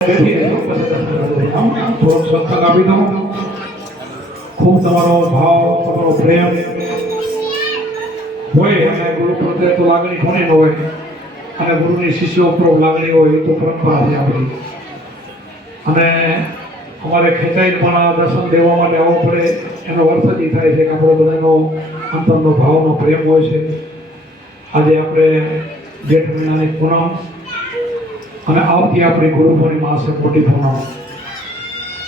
ખૂબ તમારો ભાવ તમારો પ્રેમ હોય અને ગુરુ પ્રત્યે તો લાગણી કોને ન હોય અને ગુરુની શિષ્યો ઉપર લાગણી હોય એ તો પરંપરા છે આપણી. અને અમારે ખેંચાઈ પણ દર્શન દેવા માટે આવવું પડે એનો અર્થ જ એ થાય છે કે આપણો બધાનો અંતરનો ભાવનો પ્રેમ હોય છે. આજે આપણે જેઠ મહિનાની પૂનમ અને આવતી આપણી ગુરુ પૂર્ણિમા હશે, મોટી પૂનમ.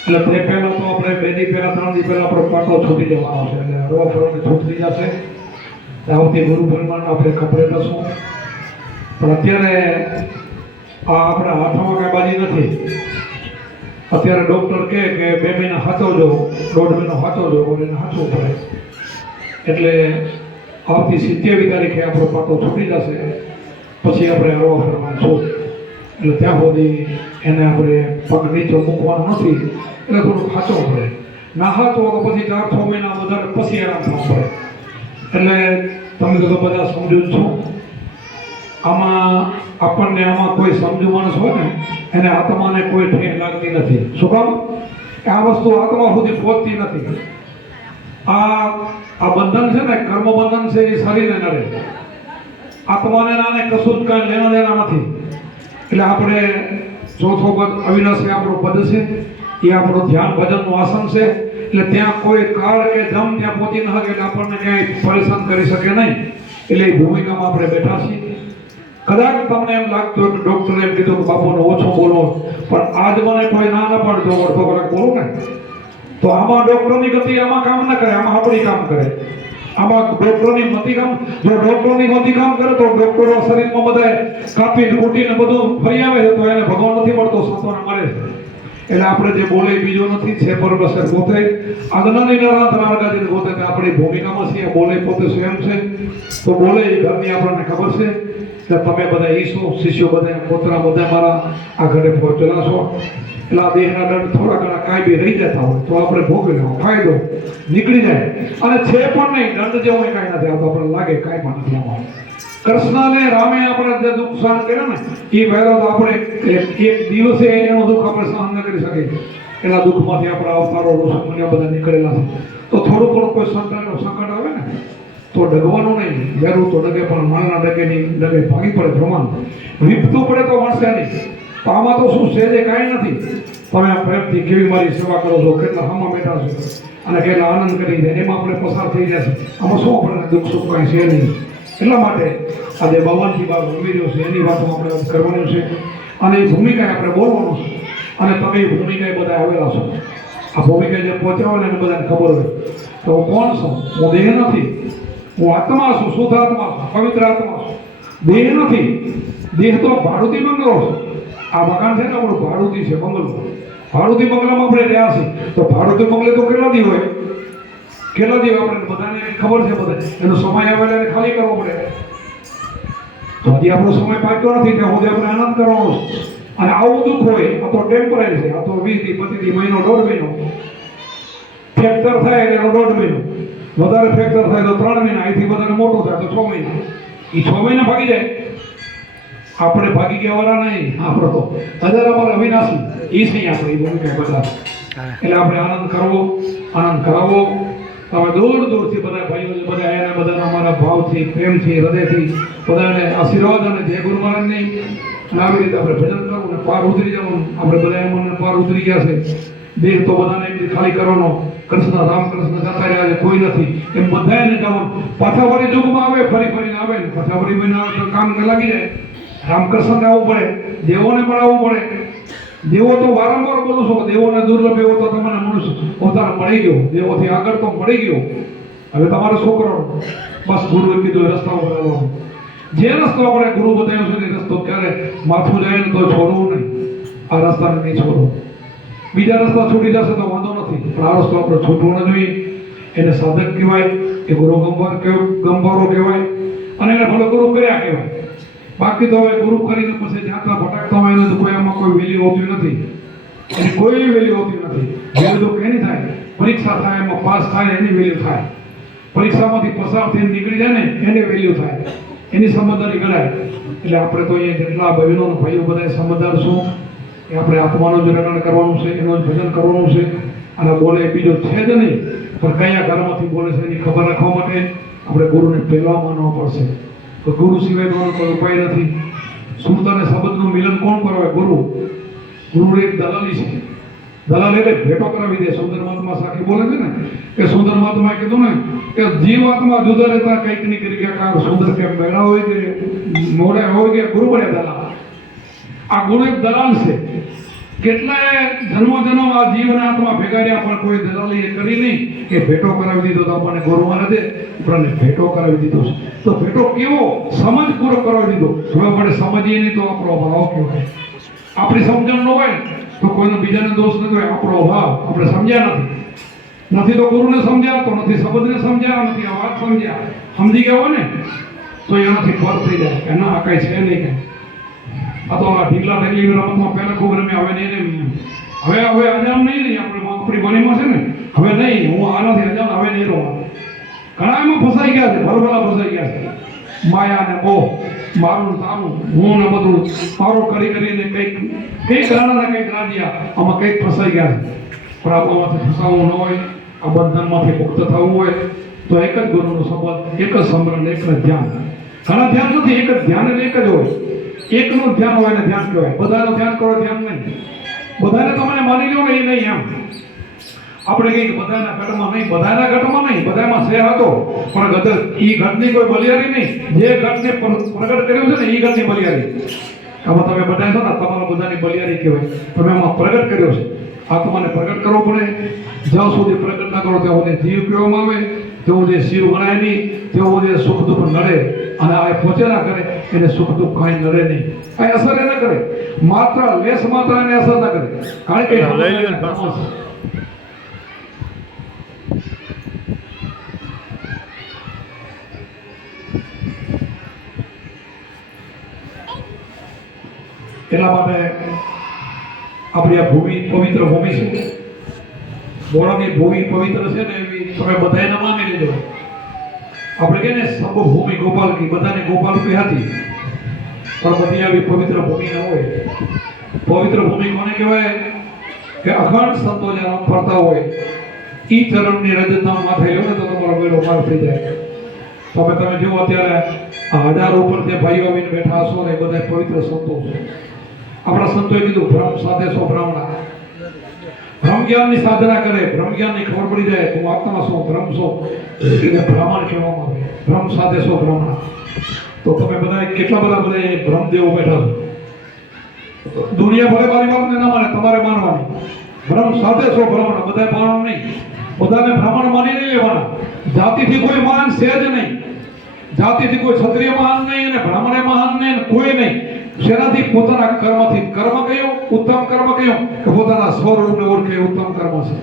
એટલે તે પહેલાં તો આપણે 2 દી પહેલાં 3 દી પહેલાં આપણો પાટો છૂટી જવાનો છે, એટલે હરવા ફરવાની છૂટ થઈ જશે. આવતી ગુરુ પૂર્ણિમાનો આપણે કપડે લઈશું. પણ અત્યારે આ આપણા હાથમાં કાંઈ બાજી નથી. અત્યારે ડૉક્ટર કહે કે 2 મહિના સાચવજો, 1.5 મહિનો સાચવજો, એને સાચવવું પડે. એટલે આવતી 27 તારીખે આપણો પાટો છૂટી જશે, પછી આપણે હરવા ફરવાની છૂટ. એટલે ત્યાં સુધી એને આપણે પગ નીચે મૂકવાનો નથી, એટલે થોડુંક સાચવવું પડે. ના સાચવો તો પછી 4-6 મહિના વધારે પછી આરામ થવું પડે. એટલે તમે તો બધા સમજો જ છો. આમાં આપણને કોઈ સમજુ માણસ હોય ને એને આત્માને કોઈ ઠેર લાગતી નથી. શું કામ? આ વસ્તુ આત્મા સુધી પહોંચતી નથી. આ બંધન છે ને, કર્મ બંધન છે, એ શરીરને નડે. આત્માને નાને કશું જ કાંઈ લેવા દેવા નથી. એટલે આપણે ચોથો પદ અવિનાશી આપણું પદ છે, એ આપણું ધ્યાન ભજનનું આસન છે. એટલે ત્યાં કોઈ કાળ કે જમ ત્યાં પહોંચી ન શકે, એટલે આપણને ક્યાંય પરેશાન કરી શકે નહીં. એટલે એ ભૂમિકામાં આપણે બેઠા છીએ. કદાચ તમને એમ લાગતું હોય કે ડૉક્ટરે એમ કીધું કે બાપુને ઓછો બોલો, પણ આજ મને કોઈ ના પાડજો અડધો કલાક બોલું ને, તો આમાં ડૉક્ટરની ગતિ આમાં કામ ન કરે, આમાં આપણી કામ કરે. આમાં ડૉક્ટરની મતિ કામ, જો ડૉક્ટરની મતિ કામ કરે તો ડૉક્ટરો શરીરમાં બધા કાપી કૂટીને બધું ફરી આવે છે, તો એને ભગવાન નથી મળતો, સંતોને મળે છે. એટલે આપણે જે બોલે બીજો નથી, છે પરમેશ્વર પોતે. આજ્ઞાની નારાયણ પોતે આપણી ભૂમિકામાં છીએ, બોલે પોતે સ્વયં છે. તો બોલે એ ઘરની આપણને ખબર છે કે તમે બધા ઈશો શિષ્યો બધા પોતરા બધા મારા આ ઘરે પહોંચેલા છો. એટલે આ દેહના દંડ થોડા ઘણા કાંઈ બી રહી જતા હોય તો આપણે ભોગવી લેવો, ફાયદો નીકળી જાય. અને છે પણ નહીં, દંડ જેવું કાંઈ નથી આવતો, આપણે લાગે કાંઈ પણ નથી આવવાનું. કૃષ્ણ અને રામે આપણે જે દુઃખ સહન કર્યા ને, એ પહેલા તો આપણે એક દિવસે એનું દુઃખ આપણે સહન ન કરી શકીએ. એના દુઃખમાંથી આપણા અવતારો ઋષિમુનિઓ બધા નીકળેલા છે. તો થોડું થોડું કોઈ સંકટ આવે ને તો ડગવાનું નહીં. જરૂર તો ડગે, પણ મણના ડગે નહીં, ડગે ભાગી પડે ભ્રમણ. વીપતું પડે તો મળશે નહીં. તો આમાં તો શું છે, જે કાંઈ નથી. તમે આ પ્રેમથી કેવી મારી સેવા કરો છો, કેટલા હામાં બેઠા છો અને કેટલા આનંદ કરી જાય, એમાં આપણે પસાર થઈ જશે. આમાં શું આપણને દુઃખ સુખ કાંઈ છે નહીં. એટલા માટે આજે ભગવાનથી બાર ભૂમિ રહ્યો છે, એની વાતો આપણે કરવાની છે અને એ ભૂમિકાએ આપણે બોલવાનું છે. અને તમે એ ભૂમિકાએ બધા આવેલા છો. આ ભૂમિકાએ જે પહોંચ્યા હોય ને એને બધાને ખબર હોય તો હું કોણ છું. હું દેહ નથી, હું આત્મા છું, શુદ્ધ આત્મા છું, પવિત્ર આત્મા છું. દેહ નથી. દેહ તો ભાડુતી બંગલો છે. આ મકાન છે ને આપણું ભાડુતી છે, બંગલો. ભાડુતી બંગલામાં આપણે રહ્યા છીએ. તો ભાડુતી બંગલે તો કેટલા દી હોય, કેટલા દિવસ આપણે બધાને ખબર છે. બધા એનો સમય આવેલા એને ખાલી કરવો પડે. તો હજી આપણો સમય પાક્યો નથી, ત્યાં સુધી આપણે આનંદ કરવાનો છે. અને આવું દુઃખ હોય આ તો ટેમ્પરરી છે. આ તો 20 દી 25 દી, મહિનો 1.5 મહિનો ફ્રેક્ચર થાય એટલે 1.5 મહિનો, વધારે ફ્રેક્ચર થાય તો 3 મહિના, અહીંથી વધારે મોટું થાય તો 6 મહિના. એ 6 મહિના ભાગી જાય. આપણે ભાગી ગયા વાળા નહીં. આપણો તો હજાર અમારે અવિનાશી એ જ નહીં. આપણે એ ભૂમિકા બધા. એટલે આપણે આનંદ કરવો, આનંદ કરાવવો. તમે દૂર દૂરથી બધા ભાઈઓ બધા એના બધાના અમારા ભાવથી, પ્રેમથી, હૃદયથી બધાને આશીર્વાદ અને જય ગુરુ મહારાજની. અને આવી રીતે આપણે ભજન કરવું ને પાર ઉતરી જવાનું. આપણે બધા એમને પાર ઉતરી ગયા છે. દેહ તો બધાને એમ ખાલી કરવાનો. કૃષ્ણ રામકૃષ્ણ જતા રહ્યા છે, કોઈ નથી એમ બધાને જવાનું. પાછા વળી યુગમાં આવે, ફરી ફરીને આવે ને પાછા વળી મહિના આવે તો કામ લાગી જાય. રામકૃષ્ણને આવવું પડે, દેવોને પણ આવવું પડે. દેવો તો વારંવાર બોલું છું, દેવોને દુર્લભ એવો તો તમને મનુષ્ય પોતાને મળી ગયો. દેવોથી આગળ તો મળી ગયો. હવે તમારો છોકરો બસ ગુરુએ કીધું રસ્તા ઉપર આવવાનું. જે રસ્તો આપણે ગુરુ બતાવ્યો છે એ રસ્તો ક્યારે માથું જાય ને તો છોડવું નહીં. આ રસ્તાને નહીં છોડવું. બીજા રસ્તા છૂટી જશે તો વાંધો નથી, પણ આ રસ્તો આપણે છૂટવો ન જોઈએ. એને સાધક કહેવાય, એ ગુરુ ગંભારો કહેવાય અને એને ભલે ગુરુ કર્યા કહેવાય. બાકી તો હવે ગુરુ કરીને પછી જાતા ભટકતા હોય ને તો કોઈ આમાં કોઈ વેલ્યુ હોતી નથી. એની કોઈ વેલ્યુ હોતી નથી. વેલ્યુ તો કેની થાય? પરીક્ષા થાય, એમાં પાસ થાય એની વેલ્યુ થાય. પરીક્ષામાંથી પસાર થઈને નીકળી જાય ને એની વેલ્યુ થાય, એની સમજદારી કરાય. એટલે આપણે તો અહીંયા જેટલા બહેનો ભાઈઓ બધા સમજદાર છું એ આપણે આત્માનું જ રટણ કરવાનું છે, એનું જ ભજન કરવાનું છે. અને બોલે બીજો છે જ નહીં, પણ કયા ઘરમાંથી બોલે છે એની ખબર રાખવા માટે આપણે ગુરુને પહેલા માનવા પડશે. તો ગુરુ સિવાય કોઈ ઉપાય નથી. સુરત અને શબ્દનું મિલન કોણ કરાવે? ગુરુ. ગુરુ એક દલાલી છે. દલાલ એટલે ભેટો કરાવી દે. સુંદર મહાત્મા સાખી બોલે છે ને કે સુંદર મહાત્માએ કીધું ને કે જીવાત્મા જુદા રહેતા કંઈક નહીં કરી ગયા. સુંદર કે મેળા હોય કે મોડે હોય કે ગુરુ બને દલાલ. આ ગુરુ એક દલાલ છે. કેટલાય જન્મ આ જીવ અને આત્મા ભેગા રહ્યા, પણ કોઈ દલાલી એ કરી નહીં કે ભેટો કરાવી દીધો તો આપણને ગુરુમાં નથી, આપણને ભેટો કરાવી દીધો છે. તો ભેટો કેવો? સમજ પૂરો કરાવી દીધો. હવે આપણે સમજીએ નહીં તો આપણો ભાવ કેવો? આપણી સમજણ ન હોય તો કોઈનો બીજાને દોષ નથી હોય. આપણો ભાવ આપણે સમજ્યા નથી તો ગુરુને સમજ્યા, તો નથી શબ્દને સમજ્યા, નથી આ વાત સમજ્યા. સમજી ગયા હોય ને તો એનાથી પર થઈ જાય કે ના આ કઈ છે નહીં. કઈ આ તો આ ઢીકલા ઢગલી રમતમાં પહેલા ખૂબ રમ્યા, હવે નહીં રમી. હવે અજામ નહીં આપણી બનીમાં છે ને, હવે નહીં. હું આનાથી અજામ હવે નહીં રહું. ઘણા એમાં ફસાઈ ગયા છે, ભરભરા ફસાઈ ગયા છે. માયા ને મોહ, મારું તારું, હું ને બધું મારું કરીને કંઈક રાણા કંઈક રાજીયા, આમાં કંઈક ફસાઈ ગયા છે. પણ આપણામાંથી ફસાવવું ન હોય, આ બંધનમાંથી મુક્ત થવું હોય તો એક જ ગુરુનો સંબંધ, એક જ સમરણ, એક જ ધ્યાન. ઘણા ધ્યાન નથી, એક જ ધ્યાન એટલે એક જ હોય. એકનું ધ્યાન હોય ને ધ્યાન કહેવાય. બધાનું ધ્યાન કરો ધ્યાન નહીં. બધાને તમને માની લો ને એ નહીં. એમ આપણે કહીએ બધાના ઘટમાં નહીં, બધાના ઘટમાં નહીં, બધામાં છે હતો, પણ ગદર ઈ ઘટની કોઈ બલિયારી નહીં. જે ઘટને પ્રગટ કર્યું છે ને એ ઘટની બલિયારી. આમાં તમે બધા છો ને, તમારા બધાની બલિયારી કહેવાય. તમે આમાં પ્રગટ કર્યો છે. આત્માને પ્રગટ કરવો પડે. જ્યાં સુધી પ્રગટ ના કરો ત્યાં સુધી જીવ કહેવામાં આવે, તેઓ જે શિવ ગણાય નહીં, તેઓ જે સુખ દુઃખ નડે અને આ પહોંચે ના કરે એને સુખ દુઃખ કાંઈ નડે નહીં, કાંઈ અસર એ ના કરે. માત્ર લેસ માત્ર એને અસર ના કરે. કારણ કે એટલા માટે આપણી આ ભૂમિ પવિત્ર ભૂમિ છે. બોરાની ભૂમિ પવિત્ર છે ને એવી તમે બધાને માની લેજો. આપણે કહે ને સબ ભૂમિ ગોપાલ કી, બધાને ગોપાલ કી હતી, પણ બધી આવી પવિત્ર ભૂમિ ન હોય. પવિત્ર ભૂમિ કોને કહેવાય? કે અખંડ સંતો જ્યાં ફરતા હોય ઈ ચરણની રજતના માથે લો ને તો તમારો બેડો પાર થઈ જાય. તમે જુઓ અત્યારે આ હજારો ઉપર જે ભાઈઓ આવીને બેઠા હશો ને બધા પવિત્ર સંતો છે. આપણા સંતોએ કીધું ભ્રમ સાથે સો બ્રાહ્મણા. બ્રહ્મ જ્ઞાનની સાધના કરે, બ્રહ્મ જ્ઞાનની ખબર પડી જાય તું આત્મા છો, બ્રહ્મ છો, એને બ્રાહ્મણ કહેવામાં આવે. બ્રહ્મ સાથે સો બ્રાહ્મણા. તો તમે બધા કેટલા બધા બ્રહ્મદેવો બેઠા છો. દુનિયા ભલે મારી વાતને ના માને, તમારે માનવાની. બ્રહ્મ સાથે સો બ્રાહ્મણ, બધા માનવાનું નહીં. બધાને બ્રાહ્મણ માની નહીં લેવાના. જાતિથી કોઈ મહાન છે જ નહીં. જાતિથી કોઈ ક્ષત્રિય મહાન નહીં અને બ્રાહ્મણ મહાન નહીં, કોઈ નહીં. શેનાથી? પોતાના કર્મથી. કર્મ કયો? ઉત્તમ કર્મ કયો? કે પોતાના સ્વરૂપને ઓળખે ઉત્તમ કર્મ છે.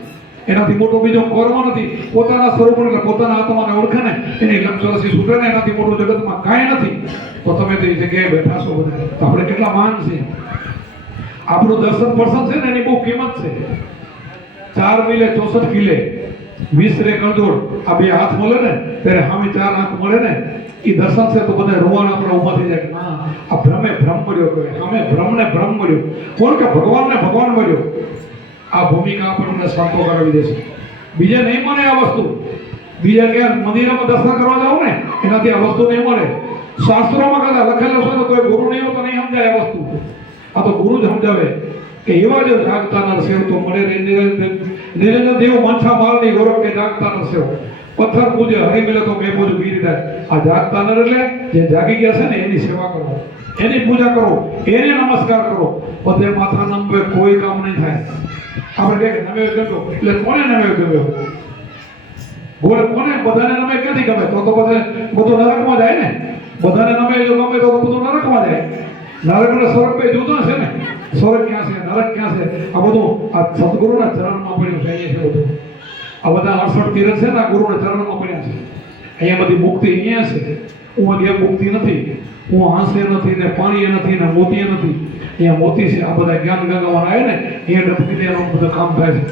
એનાથી મોટો બીજો કર્મ નથી. પોતાના સ્વરૂપને એટલે પોતાના આત્માને ઓળખે ને એની લક્ષરસી છૂટે ને એનાથી મોટું જગતમાં કાંઈ નથી. તો તમે તે જગ્યાએ બેઠા છો બધા, તો આપણે કેટલા મહાન છે. આપણું દર્શન પર્સન છે ને એની બહુ કિંમત છે. 4 મિલે 64 કિલે 20 રે કળજોડ, આ બે હાથ મળે ને ત્યારે સામે 4 આંખ મળે ને એ દર્શન છે તો બધા રોવાના આપણે ઊભા થઈ જાય કે ના આ ભ્રમે ભ્રમ મળ્યો કહેવાય. સામે ભ્રમને ભ્રમ મળ્યો. કોણ? કે ભગવાનને ભગવાન મળ્યો. આ ભૂમિકા આપણને સંતો કરાવી દેશે. બીજે નહીં મળે આ વસ્તુ. બીજા ક્યાં મંદિરમાં દર્શન કરવા જાવ ને એનાથી આ વસ્તુ નહીં મળે. શાસ્ત્રોમાં કદાચ લખેલું છે તો કોઈ ગુરુ નહીં હોય તો નહીં સમજાય આ વસ્તુ. આ તો ગુરુ જ સમજાવે કે એવા જ જાગતા નર સેવ તો મળે. નિરંજન દેવ માછા મારની ગૌરવ કે જાગતા નર સેવ. પથ્થર પૂજે હરી મિલે તો મેં પૂજ વીર જાય. આ જાગતા નર એટલે જે જાગી ગયા છે ને એની સેવા કરો, એની પૂજા કરો, એને નમસ્કાર કરો. બધે માથા નમવે કોઈ કામ નહીં થાય. આપણે કહે નમે ગમ્યો એટલે કોને નમે ગમ્યો? બોલે કોને? બધાને નમે ક્યાંથી ગમે? તો પછી બધું નરકમાં જાય ને. બધાને નમે જો ગમે તો બધું નરકમાં જાય. નરક અને સ્વર્ગ બે જુદા છે ને. સ્વર્ગ ક્યાં છે, નરક ક્યાં છે? આ બધું આ સદગુરુના ચરણમાં પડ્યું છે. અહીંયા છે બધું. આ બધા 68 તીર્થ છે ને આ ગુરુના ચરણમાં પડ્યા છે. અહીંયા બધી મુક્તિ અહીંયા છે. હું અહીંયા મુક્તિ નથી. હું હાંસે નથી ને પાણીએ નથી ને મોતીએ નથી. અહીંયા મોતી છે. આ બધા જ્ઞાન ગંગાવાના આવે ને અહીંયા ડબકી એનું બધું કામ થાય છે.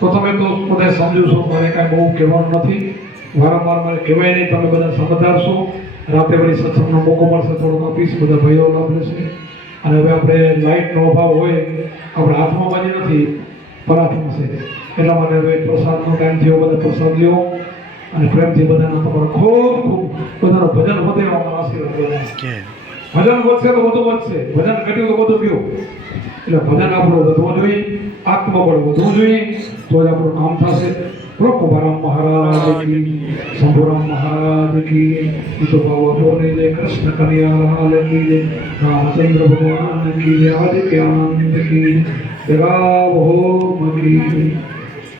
તો તમે તો બધા સમજો છો. મારે કાંઈ બહુ કહેવાનું નથી. વારંવાર મારે કહેવાય નહીં. તમે બધા સમજદાર છો. રાતે વળી સત્સંગનો મોકો મળશે થોડોક આપીશ. બધા ભાઈઓ લાભ લેશે. અને હવે આપણે લાઇટનો અભાવ હોય, આપણે હાથમાં બાજી નથી, પરાથમાં છે, એટલા માટે હવે પ્રસાદનો ટાઈમ થયો, બધા પ્રસાદ લ્યો અને પ્રેમથી બધાના તમારો ખૂબ ખૂબ બધાનો ભજન વધે એવા અમારા આશીર્વાદ લેવાના. ભજન વધશે તો બધું વધશે, ભજન ઘટ્યું તો બધું ગયું. એટલે ભજન આપણું વધવું જોઈએ, આત્મબળ વધવું જોઈએ, તો જ આપણું કામ થશે. કુંભારામ મહારાજ કી, શંભુરામ મહારાજ કી, વિઠોબા જય, કૃષ્ણ કનૈયાલાલ કી જય, રામચંદ્ર ભગવાન કી જય, આદિત્ય આનંદ કી જય, રામ હો કી જય.